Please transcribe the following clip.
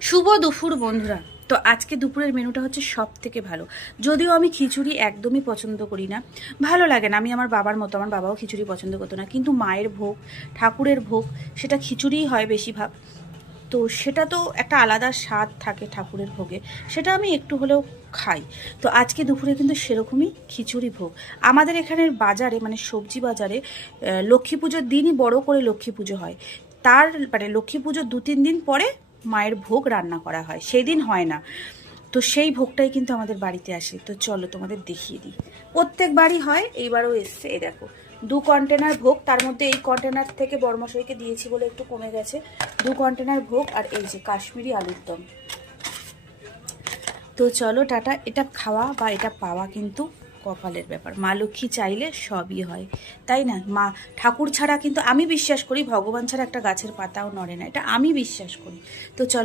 শুভ দুপুর বন্ধুরা। তো আজকে দুপুরের মেনুটা হচ্ছে সব থেকে ভালো। যদিও আমি খিচুড়ি একদমই পছন্দ করি না, ভালো লাগে না। আমি আমার বাবার মতো, আমার বাবাও খিচুড়ি পছন্দ করতো না, কিন্তু মায়ের ভোগ, ঠাকুরের ভোগ, সেটা খিচুড়িই হয় বেশিরভাগ। তো সেটা তো একটা আলাদা স্বাদ থাকে ঠাকুরের ভোগে, সেটা আমি একটু হলেও খাই। তো আজকে দুপুরে কিন্তু সেরকমই খিচুড়ি ভোগ। আমাদের এখানের বাজারে, মানে সবজি বাজারে, লক্ষ্মী পুজোর দিনই বড় করে লক্ষ্মী পুজো হয়। তার মানে লক্ষ্মী পুজোর 2-3 দিন পরে মায়ের ভোগ রান্না করা হয়, সেই দিন হয় না। তো সেই ভোগটাই কিন্তু আমাদের বাড়িতে আসে। তো চলো তোমাদের দেখিয়ে দিই। প্রত্যেক বাড়ি হয়, এইবারও এসছে। এই দেখো 2 কন্টেনার ভোগ, তার মধ্যে এই কন্টেনার থেকে বড়মশাইকে দিয়েছি বলে একটু কমে গেছে। 2 কন্টেনার ভোগ, আর এই যে কাশ্মীরি আলুর দম। তো চলো টাটা। এটা খাওয়া বা এটা পাওয়া কিন্তু কপালের ব্যাপার। মা লক্ষ্মী চাইলে সবই হয়, তাই না? মা ঠাকুর ছাড়া কিন্তু আমি বিশ্বাস করি ভগবান ছাড়া একটা গাছের পাতাও নড়ে না, এটা আমি বিশ্বাস করি। তো চলো।